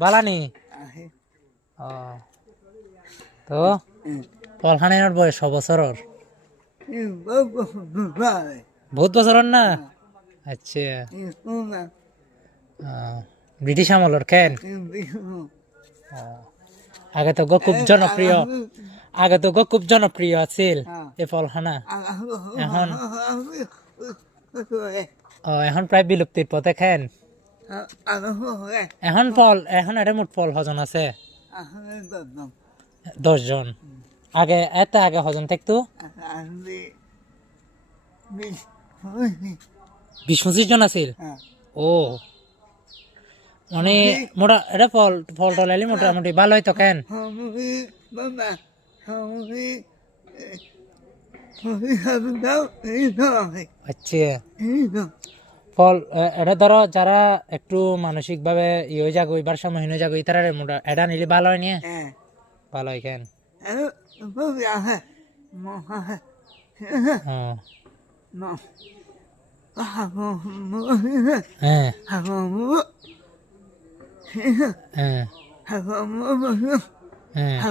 বালানি ও তো পলখানের বয়স বছরর বহুত বছরর না আচ্ছা ব্রিটিশ আমলর কেন আগে তো খুব জনপ্রিয় খুব জনপ্রিয় আছিল এই ফলখানা এখন এখন প্রায় বিলুপ্তির পথে খেন এখন এটা মোট ফল হজন আছে 10 জন আগে হজন থাকতো 20-25 জন আছিল ও মানে মোটা এটা ফল টলাইলি মোটামুটি ভালো হইতো কেন আচ্ছা ফল এটা ধরো যারা একটু মানসিক ভাবে ইয়ে যাগো এবার সময় যাগো তারা মোটা এটা নিলে ভালো হয় নিয়ে ভালো হয় কেন হ্যাঁ হ্যাঁ হ্যাঁ